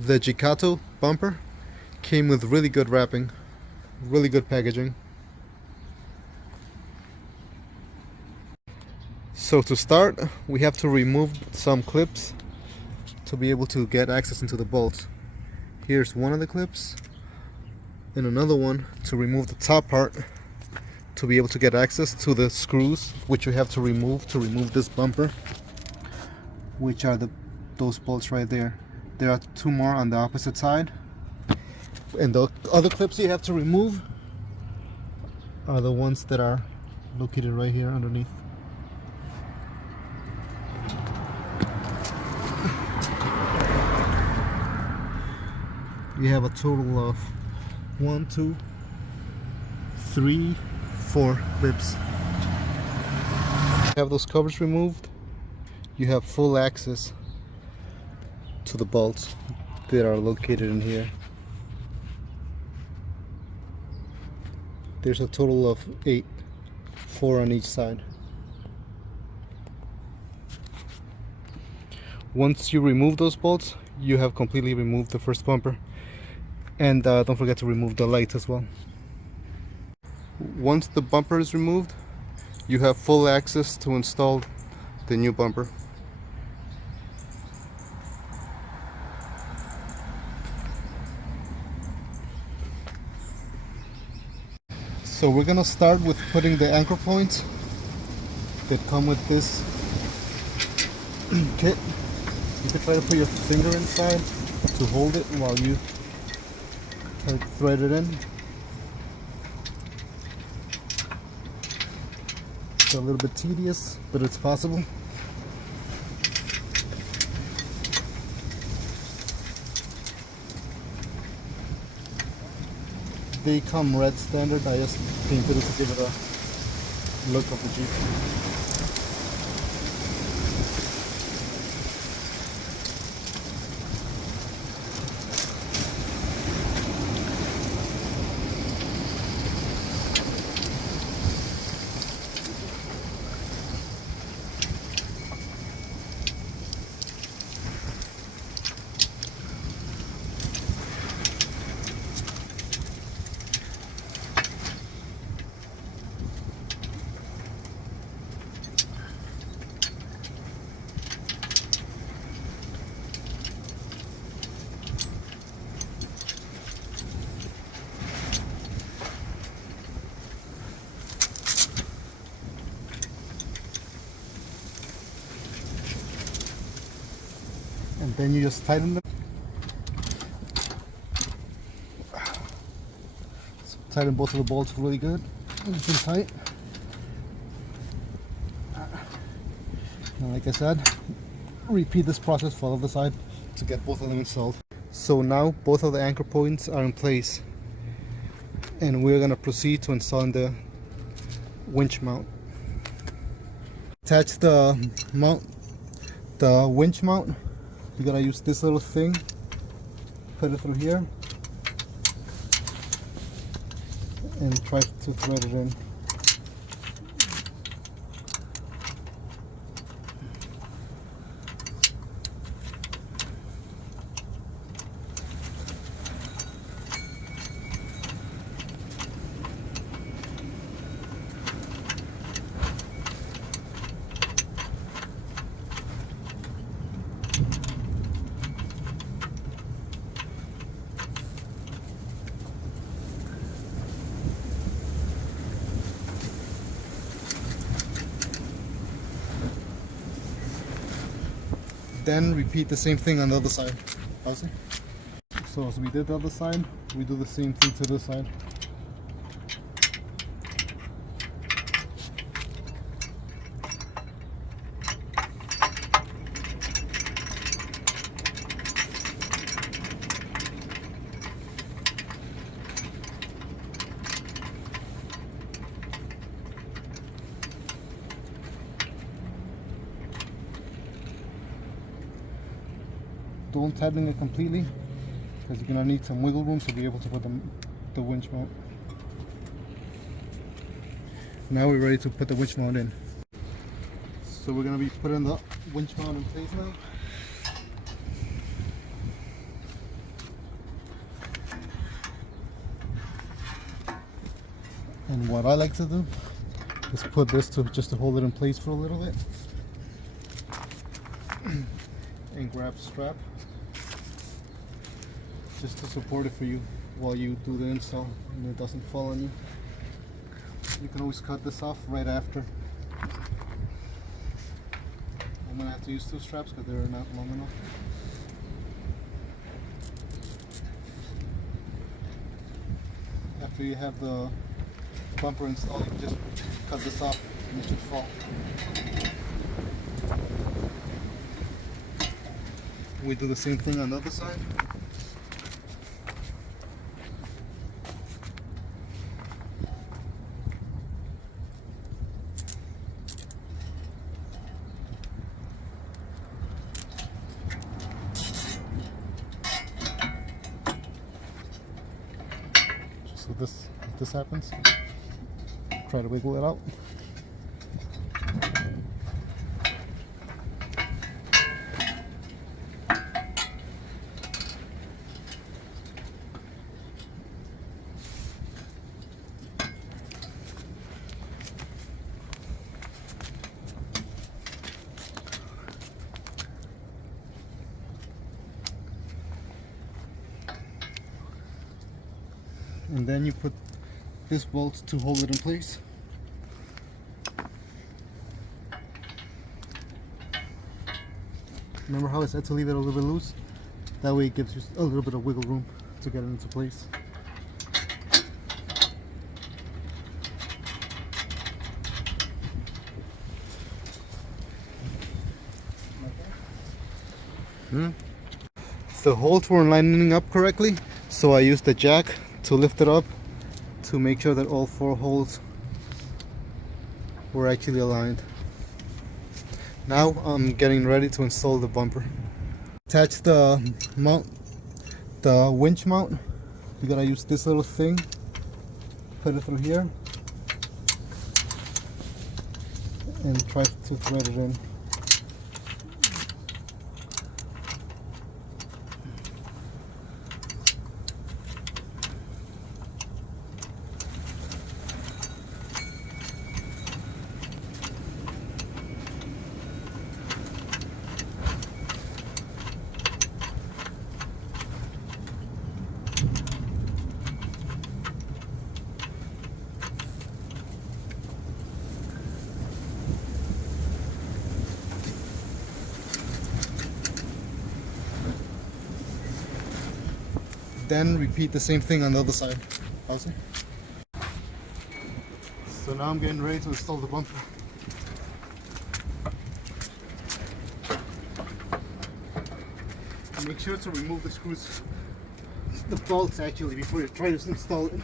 The YIKATOO bumper came with really good wrapping, really good packaging. So to start, we have to remove some clips to be able to get access into the bolts. Here's one of the clips and another one to remove the top part to be able to get access to the screws, which we have to remove this bumper, which are those bolts right there. There are two more on the opposite side, and the other clips you have to remove are the ones that are located right here underneath. You have a total of 1, 2, 3, 4 clips. Have those covers removed, you have full access to the bolts that are located in here. There's a total of 8, 4 on each side. Once you remove those bolts, you have completely removed the first bumper. And don't forget to remove the lights as well. Once the bumper is removed, you have full access to install the new bumper. So we're gonna start with putting the anchor points that come with this kit. You can try to put your finger inside to hold it while you thread it in. It's a little bit tedious, but it's possible. They come red standard. I just painted it to give it a look of the Jeep. And then you just tighten them. So tighten both of the bolts really good, nice and tight. And like I said, repeat this process for the other side to get both of them installed. So now both of the anchor points are in place, and we're going to proceed to installing the winch mount. Attach the winch mount. You're gonna use this little thing, put it through here, and try to thread it in. Then repeat the same thing on the other side. So as we did the other side, we do the same thing to this side. Don't tighten it completely, because you're going to need some wiggle room to be able to put the winch mount. Now we're ready to put the winch mount in. So we're going to be putting the winch mount in place now. And what I like to do is put this just to hold it in place for a little bit, and grab a strap just to support it for you while you do the install and it doesn't fall on you. You can always cut this off right after. I'm gonna have to use 2 straps because they're not long enough. After you have the bumper installed, you can just cut this off and it should fall. We do the same thing on the other side. So if this happens, try to wiggle it out. And then you put this bolt to hold it in place. Remember how I said to leave it a little bit loose? That way it gives you a little bit of wiggle room to get it into place. The holes weren't lining up correctly, so I used the jack to lift it up to make sure that all 4 holes were actually aligned. Now I'm getting ready to install the bumper. Attach the mount, the winch mount. You gotta use this little thing, put it through here, and try to thread it in. Then repeat the same thing on the other side. Awesome. So now I'm getting ready to install the bumper. Make sure to remove the screws, the bolts actually, before you try to install it.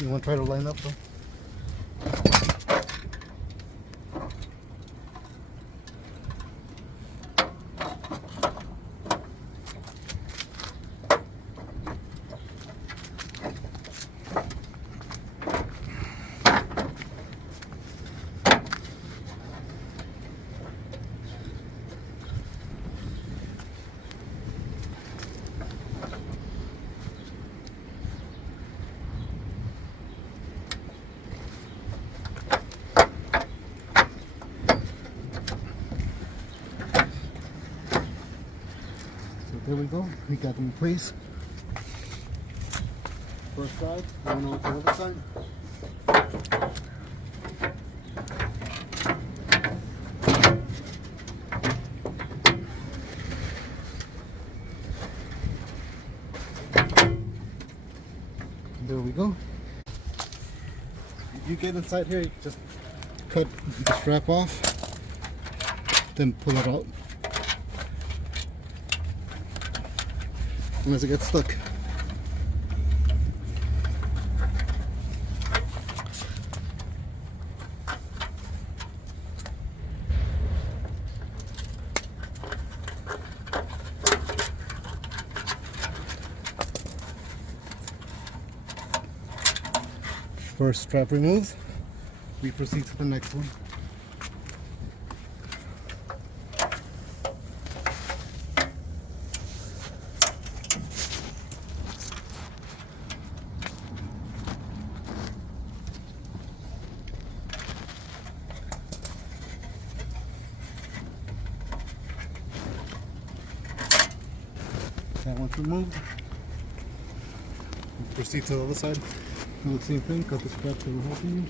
You want to try to line up though? There we go, we got them in place. First side, going on to the other side. There we go. You get inside here, you just cut the strap off, then pull it out unless it gets stuck. First strap removed, we proceed to the next one. That one's removed. We proceed to the other side. Do the same thing, cut the straps that were helping you.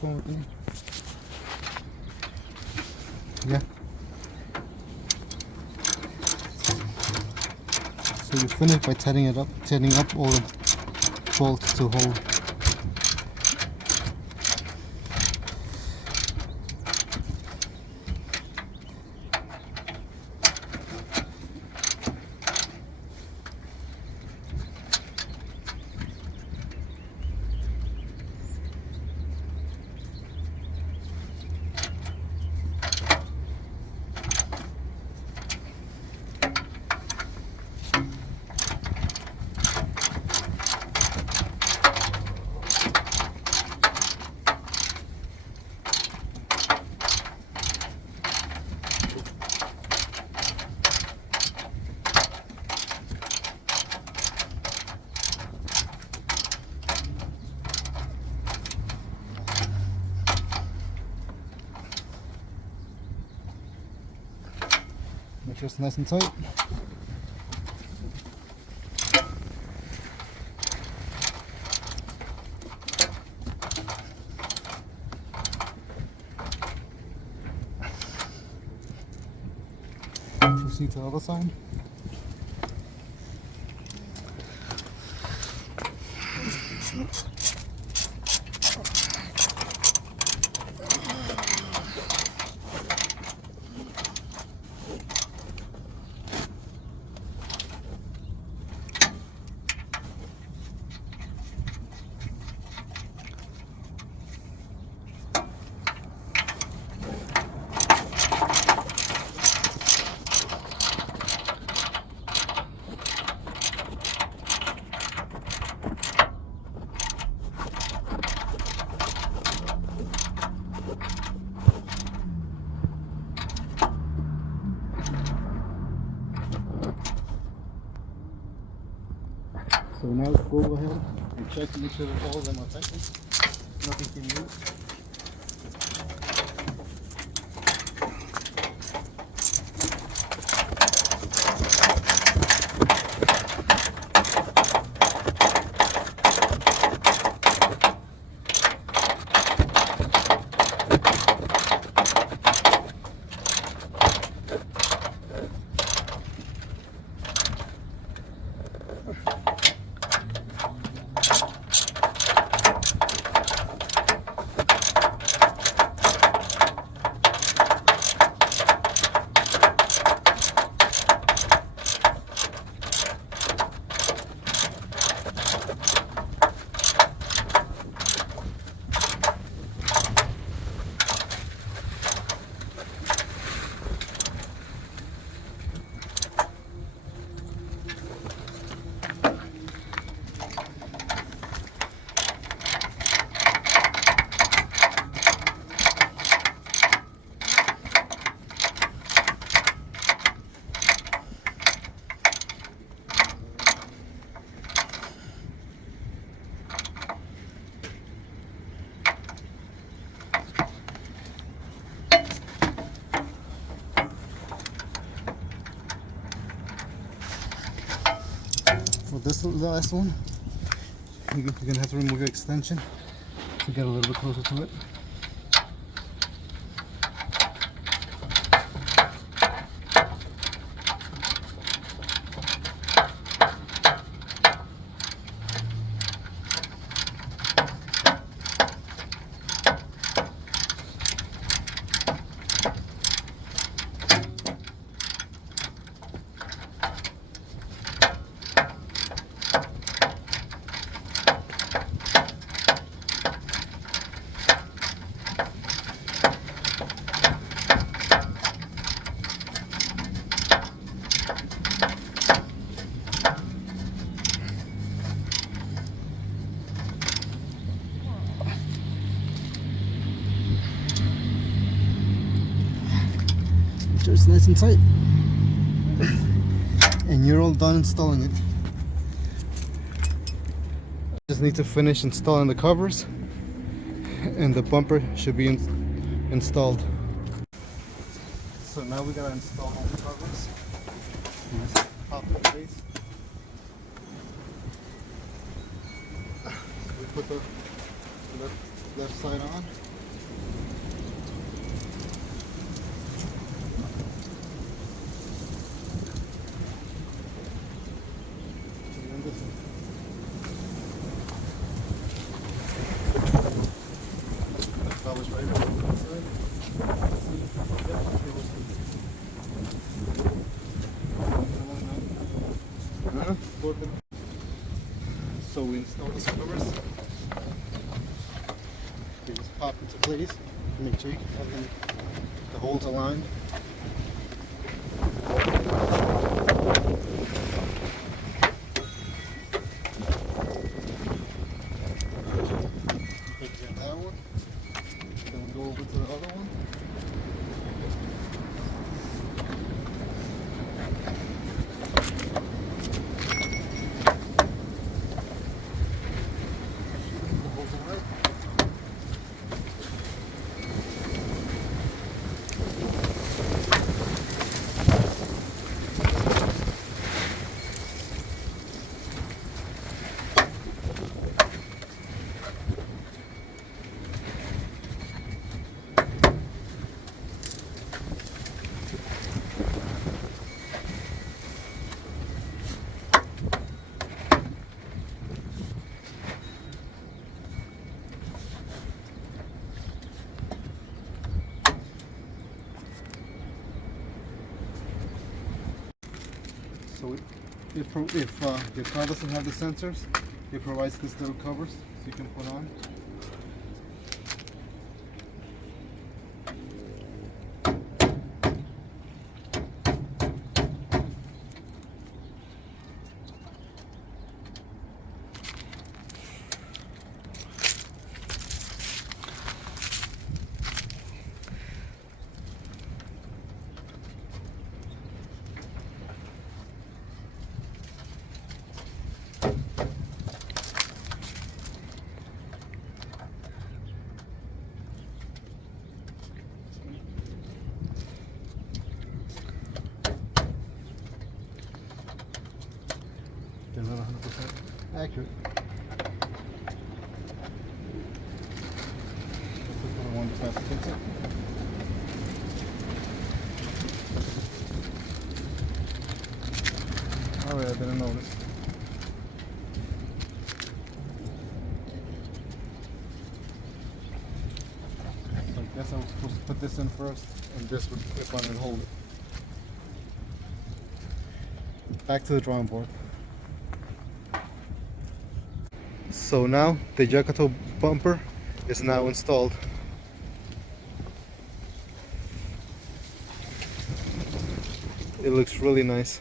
Como tiene. Yeah. So you finish by tightening up all the bolts to hold. Make sure it's nice and tight. Proceed to the other side. So now go ahead and check to make sure that all of them are tightened. Nothing can move. For this last one, you're gonna have to remove your extension to get a little bit closer to it. It's nice and tight, and you're all done installing it. Just need to finish installing the covers, and the bumper should be installed. So now we gotta install all the covers. Just pop in place. So we put the left side on. So we install the covers. They just pop into place. Make sure you have the holes aligned. Take care of that one. Then we go over to the other one. So if your car doesn't have the sensors, it provides these little covers so you can put on. They're not 100% accurate. Let's look for the one that has to fix it. Alright, I didn't notice. So I guess I was supposed to put this in first, and this would clip on and hold it. Back to the drawing board. So now the YIKATOO bumper is now installed. It looks really nice.